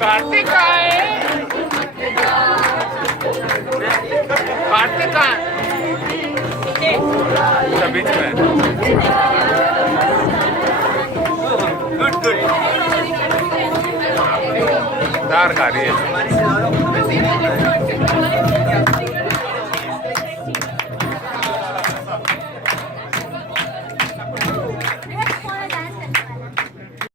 कार्तिक आहे कार्तिक आहे बीच में गुड गुड दार खा रही है